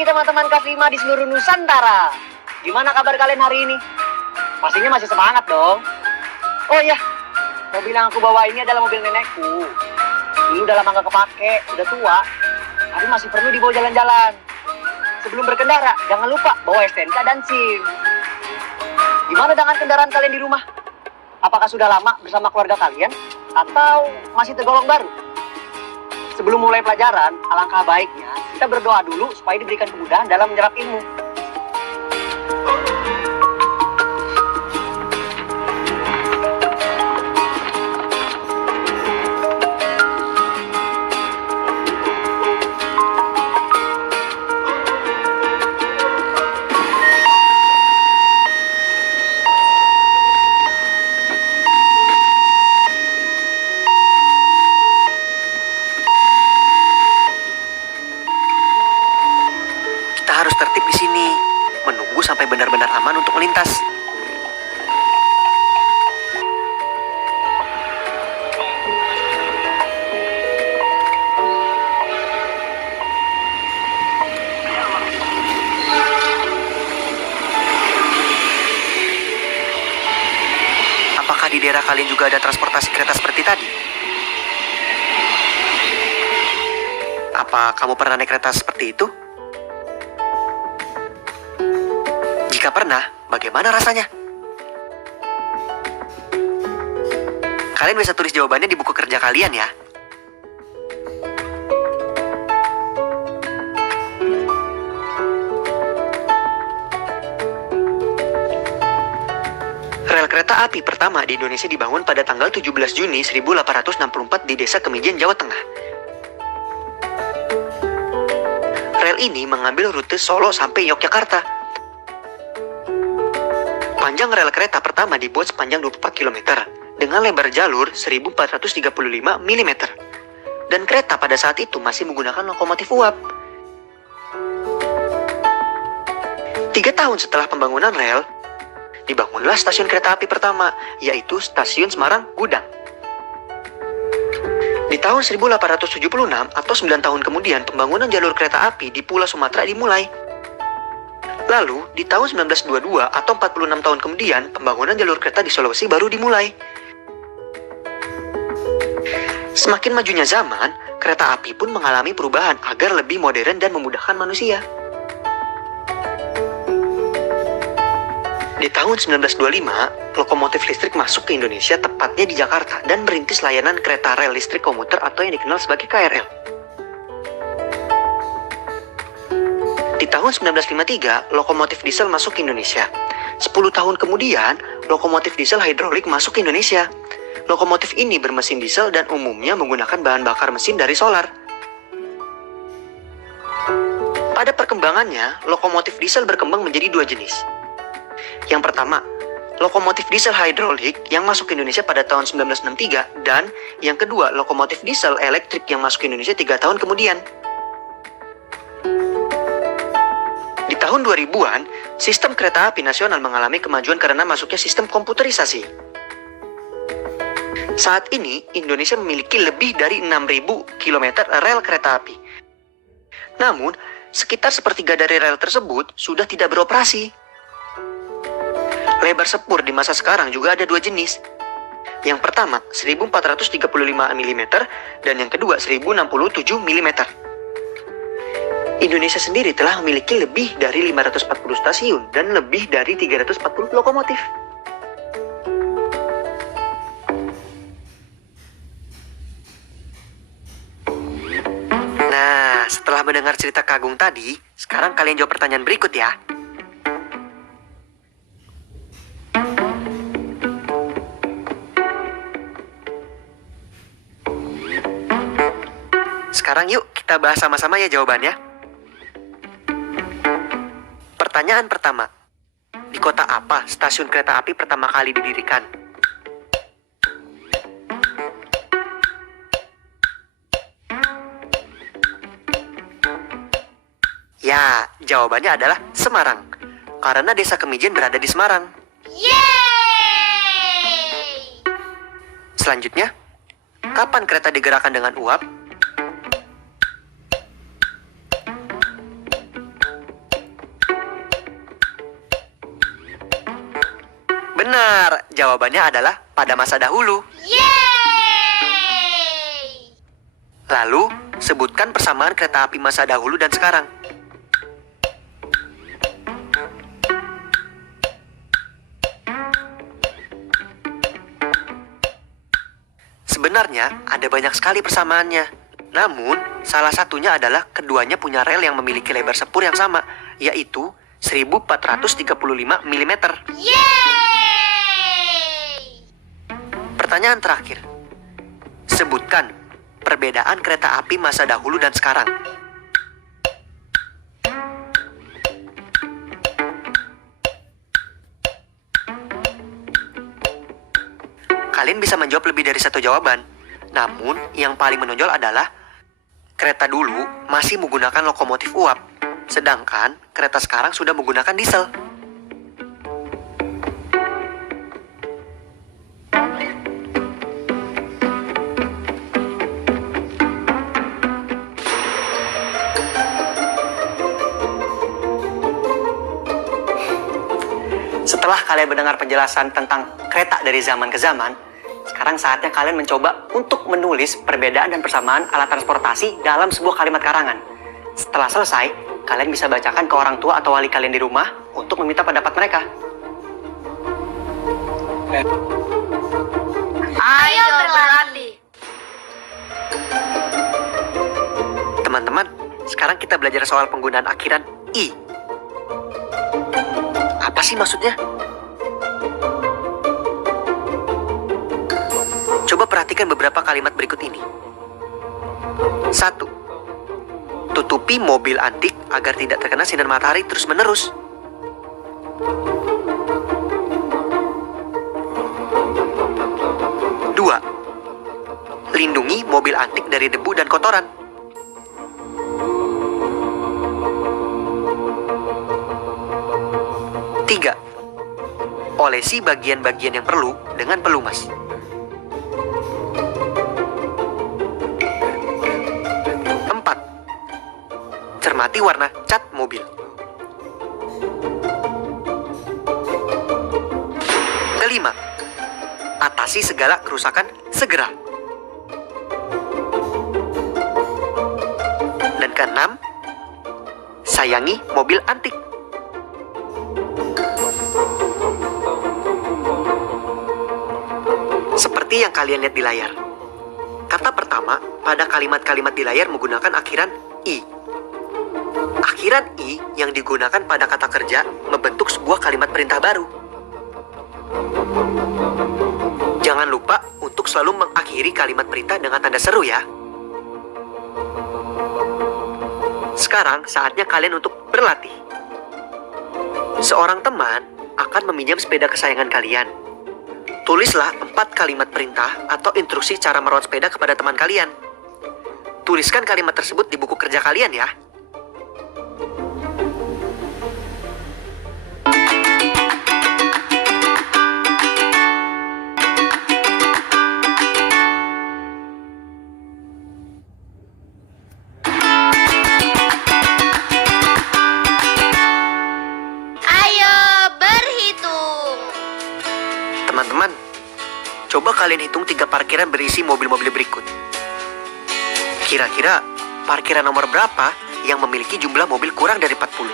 pagi teman-teman kelas 5 di seluruh Nusantara. Gimana kabar kalian hari ini? Pastinya masih semangat dong. Oh iya, mobil yang aku bawa ini adalah mobil nenekku. Dulu udah lama gak kepake, udah tua. Tapi masih perlu dibawa jalan-jalan. Sebelum berkendara, jangan lupa bawa STNK dan SIM. Gimana dengan kendaraan kalian di rumah? Apakah sudah lama bersama keluarga kalian? Atau masih tergolong baru? Sebelum mulai pelajaran, alangkah baiknya kita berdoa dulu supaya diberikan kemudahan dalam menyerap ilmu. Harus tertib di sini, menunggu sampai benar-benar aman untuk melintas. Apakah di daerah kalian juga ada transportasi kereta seperti tadi? Apa kamu pernah naik kereta seperti itu? Jika pernah, bagaimana rasanya? Kalian bisa tulis jawabannya di buku kerja kalian ya. Rel kereta api pertama di Indonesia dibangun pada tanggal 17 Juni 1864 di Desa Kemijen, Jawa Tengah. Rel ini mengambil rute Solo sampai Yogyakarta. Panjang rel kereta pertama dibuat sepanjang 24 km dengan lebar jalur 1435 mm. Dan kereta pada saat itu masih menggunakan lokomotif uap. 3 tahun setelah pembangunan rel, dibangunlah stasiun kereta api pertama, yaitu Stasiun Semarang Gudang. Di tahun 1876 atau 9 tahun kemudian, pembangunan jalur kereta api di Pulau Sumatera dimulai. Lalu, di tahun 1922 atau 46 tahun kemudian, pembangunan jalur kereta di Sulawesi baru dimulai. Semakin majunya zaman, kereta api pun mengalami perubahan agar lebih modern dan memudahkan manusia. Di tahun 1925, lokomotif listrik masuk ke Indonesia, tepatnya di Jakarta, dan merintis layanan kereta rel listrik komuter atau yang dikenal sebagai KRL. Di tahun 1953, lokomotif diesel masuk ke Indonesia. 10 tahun kemudian, lokomotif diesel hidrolik masuk ke Indonesia. Lokomotif ini bermesin diesel dan umumnya menggunakan bahan bakar mesin dari solar. Pada perkembangannya, lokomotif diesel berkembang menjadi 2 jenis. Yang pertama, lokomotif diesel hidrolik yang masuk ke Indonesia pada tahun 1963, dan yang kedua, lokomotif diesel elektrik yang masuk ke Indonesia 3 tahun kemudian. Di tahun 2000-an, sistem kereta api nasional mengalami kemajuan karena masuknya sistem komputerisasi. Saat ini, Indonesia memiliki lebih dari 6.000 km rel kereta api. Namun, sekitar sepertiga dari rel tersebut sudah tidak beroperasi. Lebar sepur di masa sekarang juga ada 2 jenis. Yang pertama, 1435 mm, dan yang kedua, 1067 mm. Indonesia sendiri telah memiliki lebih dari 540 stasiun dan lebih dari 340 lokomotif. Nah, setelah mendengar cerita Kak Agung tadi, sekarang kalian jawab pertanyaan berikut ya. Sekarang yuk kita bahas sama-sama ya jawabannya. Pertanyaan pertama, di kota apa stasiun kereta api pertama kali didirikan? Ya, jawabannya adalah Semarang, karena Desa Kemijen berada di Semarang. Yeay! Selanjutnya, kapan kereta digerakkan dengan uap? Benar, jawabannya adalah pada masa dahulu. Yeay! Lalu, sebutkan persamaan kereta api masa dahulu dan sekarang. Sebenarnya ada banyak sekali persamaannya. Namun, salah satunya adalah keduanya punya rel yang memiliki lebar sepur yang sama, yaitu 1435 mm. Yeay! Pertanyaan terakhir. Sebutkan perbedaan kereta api masa dahulu dan sekarang. Kalian bisa menjawab lebih dari satu jawaban. Namun, yang paling menonjol adalah kereta dulu masih menggunakan lokomotif uap, sedangkan kereta sekarang sudah menggunakan diesel. Setelah kalian mendengar penjelasan tentang kereta dari zaman ke zaman, sekarang saatnya kalian mencoba untuk menulis perbedaan dan persamaan alat transportasi dalam sebuah kalimat karangan. Setelah selesai, kalian bisa bacakan ke orang tua atau wali kalian di rumah untuk meminta pendapat mereka. Ayo berlatih. Teman-teman, sekarang kita belajar soal penggunaan akhiran I. Apa sih maksudnya? Coba perhatikan beberapa kalimat berikut ini. 1. Tutupi mobil antik agar tidak terkena sinar matahari terus-menerus. 2. Lindungi mobil antik dari debu dan kotoran. 3. Olesi bagian-bagian yang perlu dengan pelumas. 4. Cermati warna cat mobil. 5. Atasi segala kerusakan segera. Dan ke-6, sayangi mobil antik. Seperti yang kalian lihat di layar. Kata pertama pada kalimat-kalimat di layar menggunakan akhiran I. Akhiran I yang digunakan pada kata kerja membentuk sebuah kalimat perintah baru. Jangan lupa untuk selalu mengakhiri kalimat perintah dengan tanda seru ya. Sekarang saatnya kalian untuk berlatih. Seorang teman akan meminjam sepeda kesayangan kalian. Tulislah 4 kalimat perintah atau instruksi cara merawat sepeda kepada teman kalian. Tuliskan kalimat tersebut di buku kerja kalian ya. Ayo berhitung. Teman-teman, coba kalian hitung 3 parkiran berisi mobil-mobil berikut. Kira-kira parkiran nomor berapa yang memiliki jumlah mobil kurang dari 40?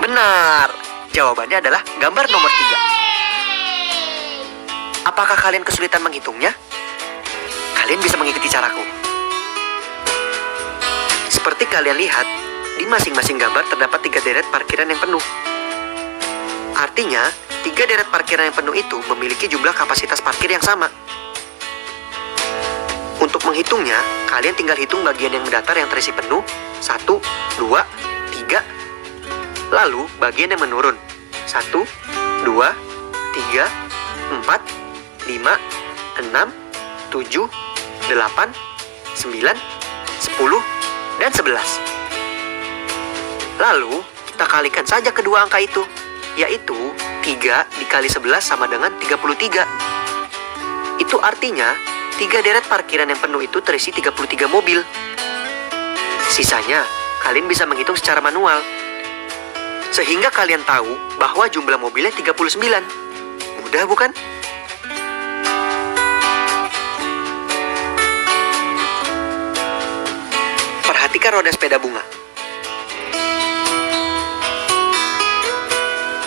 Benar, jawabannya adalah gambar nomor 3. Yeay! Apakah kalian kesulitan menghitungnya? Kalian bisa mengikuti caraku. Seperti kalian lihat, di masing-masing gambar terdapat 3 deret parkiran yang penuh. Artinya, 3 deret parkiran yang penuh itu memiliki jumlah kapasitas parkir yang sama. Untuk menghitungnya, kalian tinggal hitung bagian yang mendatar yang terisi penuh, 1, 2, 3. Lalu, bagian yang menurun, 1, 2, 3, 4, 5, 6, 7, 8, 9, 10, dan 11. Lalu, kita kalikan saja kedua angka itu, yaitu 3 dikali 11 sama dengan 33. Itu artinya 3 deret parkiran yang penuh itu terisi 33 mobil. Sisanya, kalian bisa menghitung secara manual. Sehingga kalian tahu bahwa jumlah mobilnya 39. Mudah bukan? Perhatikan roda sepeda bunga.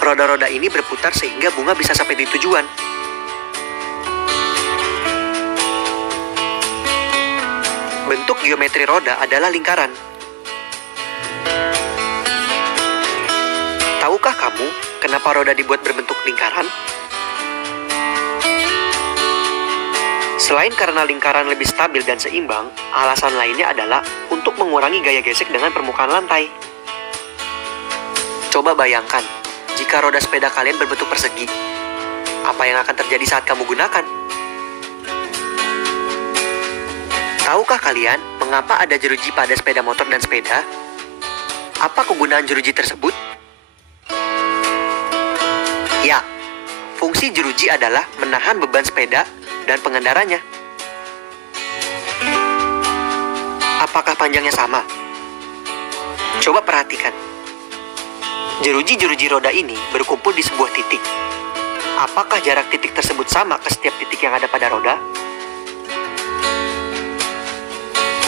Roda-roda ini berputar sehingga bunga bisa sampai di tujuan. Bentuk geometri roda adalah lingkaran. Tahukah kamu kenapa roda dibuat berbentuk lingkaran? Selain karena lingkaran lebih stabil dan seimbang, alasan lainnya adalah untuk mengurangi gaya gesek dengan permukaan lantai. Coba bayangkan, jika roda sepeda kalian berbentuk persegi, apa yang akan terjadi saat kamu gunakan? Tahukah kalian mengapa ada jeruji pada sepeda motor dan sepeda? Apa kegunaan jeruji tersebut? Ya, fungsi jeruji adalah menahan beban sepeda dan pengendaranya. Apakah panjangnya sama? Coba perhatikan. Jeruji-jeruji roda ini berkumpul di sebuah titik. Apakah jarak titik tersebut sama ke setiap titik yang ada pada roda?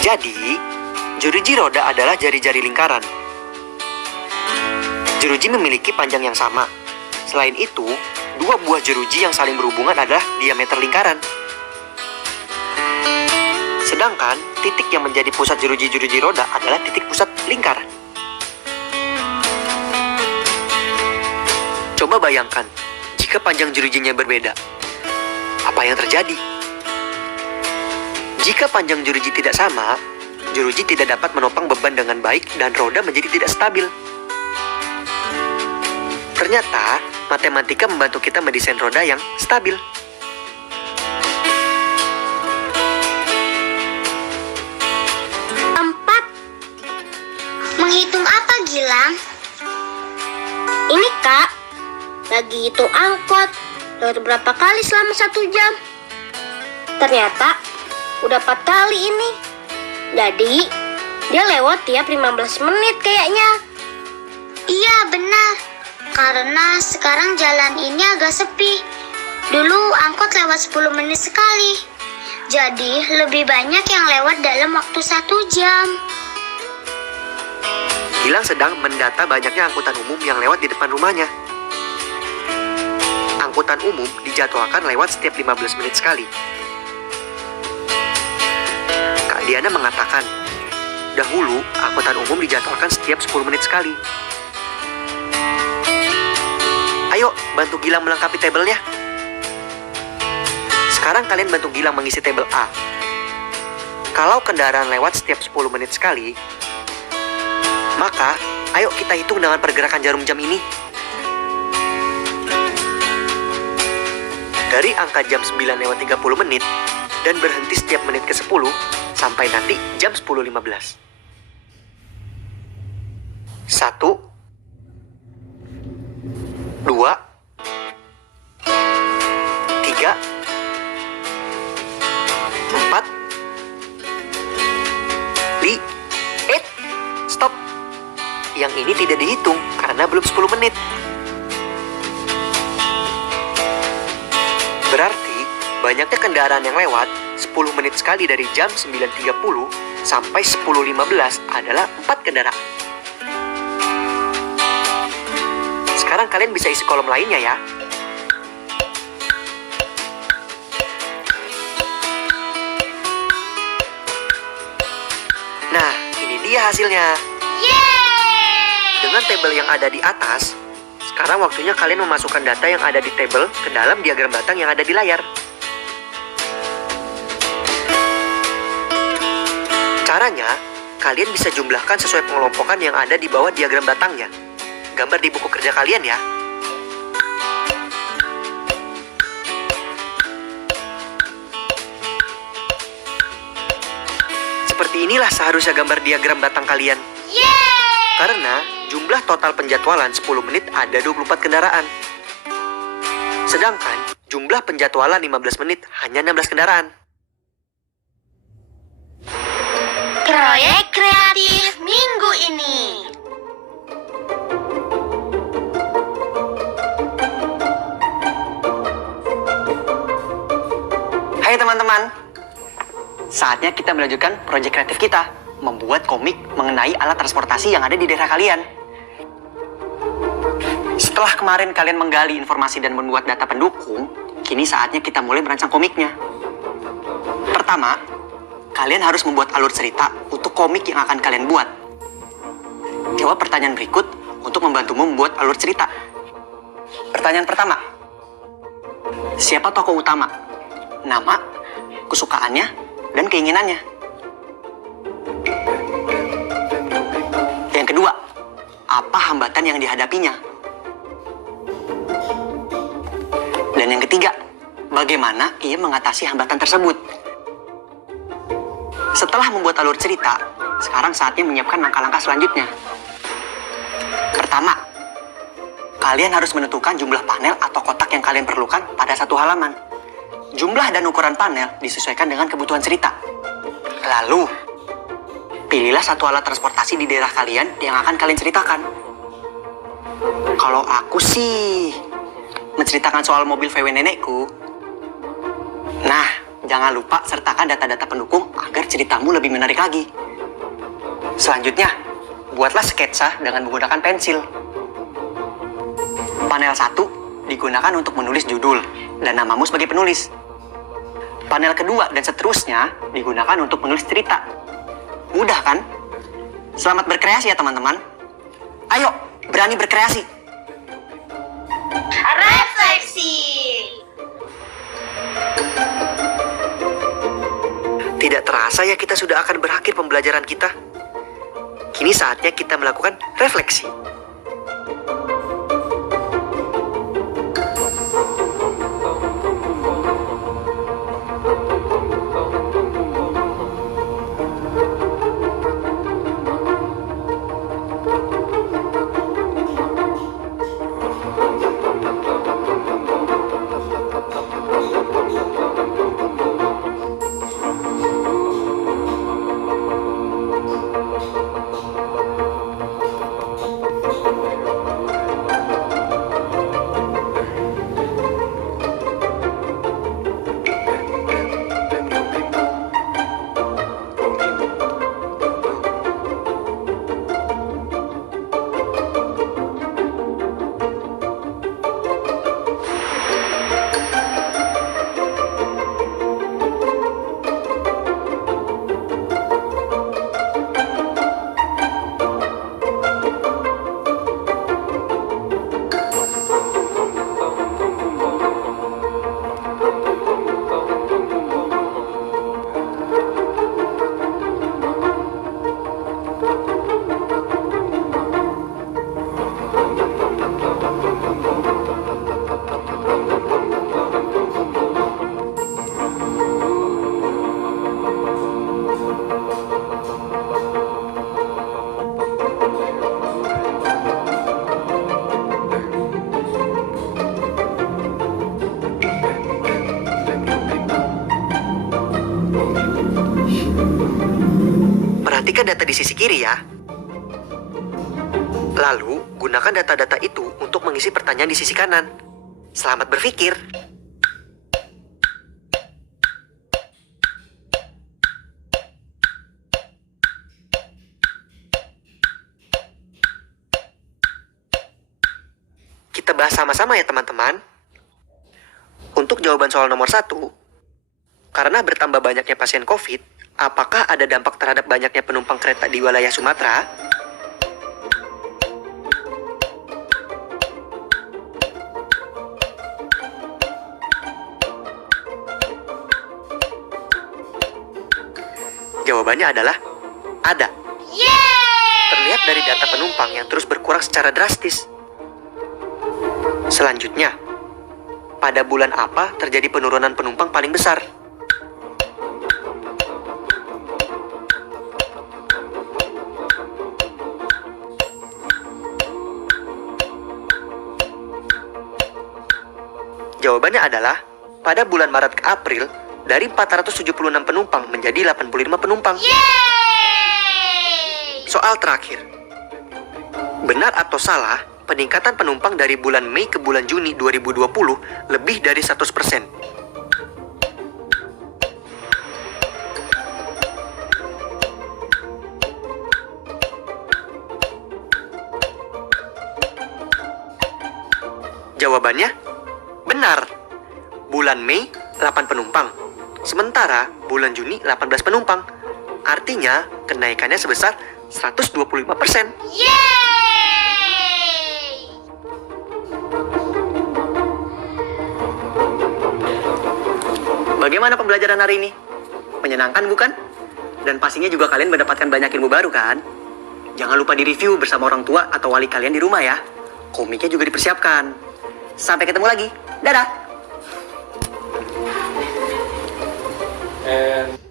Jadi, jeruji roda adalah jari-jari lingkaran. Jeruji memiliki panjang yang sama. Selain itu, 2 buah jeruji yang saling berhubungan adalah diameter lingkaran. Sedangkan, titik yang menjadi pusat jeruji-jeruji roda adalah titik pusat lingkaran. Coba bayangkan, jika panjang jerujinya berbeda, apa yang terjadi? Jika panjang jeruji tidak sama, jeruji tidak dapat menopang beban dengan baik dan roda menjadi tidak stabil. Ternyata, matematika membantu kita mendesain roda yang stabil. Empat. Menghitung apa, Gilang? Ini, Kak. Lagi hitung angkot. Lewat berapa kali selama 1 jam? Ternyata, udah 4 kali ini. Jadi, dia lewat tiap 15 menit kayaknya. Iya, benar. Karena sekarang jalan ini agak sepi. Dulu angkot lewat 10 menit sekali. Jadi lebih banyak yang lewat dalam waktu 1 jam. Gilang sedang mendata banyaknya angkutan umum yang lewat di depan rumahnya. Angkutan umum dijadwalkan lewat setiap 15 menit sekali. Kak Diana mengatakan, dahulu angkutan umum dijadwalkan setiap 10 menit sekali. Ayo, bantu Gilang melengkapi tabelnya. Sekarang kalian bantu Gilang mengisi tabel A. Kalau kendaraan lewat setiap 10 menit sekali, maka ayo kita hitung dengan pergerakan jarum jam ini. Dari angka jam 9:30 menit dan berhenti setiap menit ke-10 sampai nanti jam 10:15. 1, 2, 3, 4, stop. Yang ini tidak dihitung karena belum 10 menit. Berarti banyaknya kendaraan yang lewat 10 menit sekali dari jam 9:30 sampai 10:15 adalah 4 kendaraan. Sekarang kalian bisa isi kolom lainnya ya. Nah, ini dia hasilnya. Yeay! Dengan tabel yang ada di atas, sekarang waktunya kalian memasukkan data yang ada di tabel ke dalam diagram batang yang ada di layar. Caranya, kalian bisa jumlahkan sesuai pengelompokan yang ada di bawah diagram batangnya. Gambar di buku kerja kalian ya. Seperti inilah seharusnya gambar diagram batang kalian. Yeay! Karena jumlah total penjadwalan 10 menit ada 24 kendaraan. Sedangkan Jumlah penjadwalan 15 menit hanya 16 kendaraan. Proyek kreatif minggu ini. Hai teman-teman, saatnya kita melanjutkan proyek kreatif kita, membuat komik mengenai alat transportasi yang ada di daerah kalian. Setelah kemarin kalian menggali informasi dan membuat data pendukung, kini saatnya kita mulai merancang komiknya. Pertama, kalian harus membuat alur cerita untuk komik yang akan kalian buat. Jawab pertanyaan berikut untuk membantumu membuat alur cerita. Pertanyaan pertama, siapa tokoh utama? Nama, kesukaannya, dan keinginannya. Yang kedua, apa hambatan yang dihadapinya? Dan yang ketiga, bagaimana ia mengatasi hambatan tersebut? Setelah membuat alur cerita, sekarang saatnya menyiapkan langkah-langkah selanjutnya. Pertama, kalian harus menentukan jumlah panel atau kotak yang kalian perlukan pada satu halaman. Jumlah dan ukuran panel disesuaikan dengan kebutuhan cerita. Lalu, pilihlah satu alat transportasi di daerah kalian yang akan kalian ceritakan. Kalau aku sih menceritakan soal mobil VW nenekku. Nah, jangan lupa sertakan data-data pendukung agar ceritamu lebih menarik lagi. Selanjutnya, buatlah sketsa dengan menggunakan pensil. Panel 1 digunakan untuk menulis judul dan namamu sebagai penulis. Panel kedua dan seterusnya digunakan untuk menulis cerita. Mudah kan? Selamat berkreasi ya teman-teman. Ayo, berani berkreasi. Refleksi. Tidak terasa ya kita sudah akan berakhir pembelajaran kita. Kini saatnya kita melakukan refleksi. Perhatikan data di sisi kiri ya. Lalu, gunakan data-data itu untuk mengisi pertanyaan di sisi kanan. Selamat berpikir. Kita bahas sama-sama ya teman-teman. Untuk jawaban soal nomor 1, karena bertambah banyaknya pasien COVID, apakah ada dampak terhadap banyaknya penumpang kereta di wilayah Sumatera? Jawabannya adalah ada. Terlihat dari data penumpang yang terus berkurang secara drastis. Selanjutnya, pada bulan apa terjadi penurunan penumpang paling besar? Jawaban Jawabannya adalah, pada bulan Maret ke April, dari 476 penumpang menjadi 85 penumpang. Soal terakhir. Benar atau salah, peningkatan penumpang dari bulan Mei ke bulan Juni 2020 lebih dari 100%. Jawabannya, benar. Bulan Mei 8 penumpang, sementara bulan Juni 18 penumpang. Artinya kenaikannya sebesar 125%. Bagaimana pembelajaran hari ini? Menyenangkan bukan? Dan pastinya juga kalian mendapatkan banyak ilmu baru kan? Jangan lupa di-review bersama orang tua atau wali kalian di rumah ya. Komiknya juga dipersiapkan. Sampai ketemu lagi. Dadah! And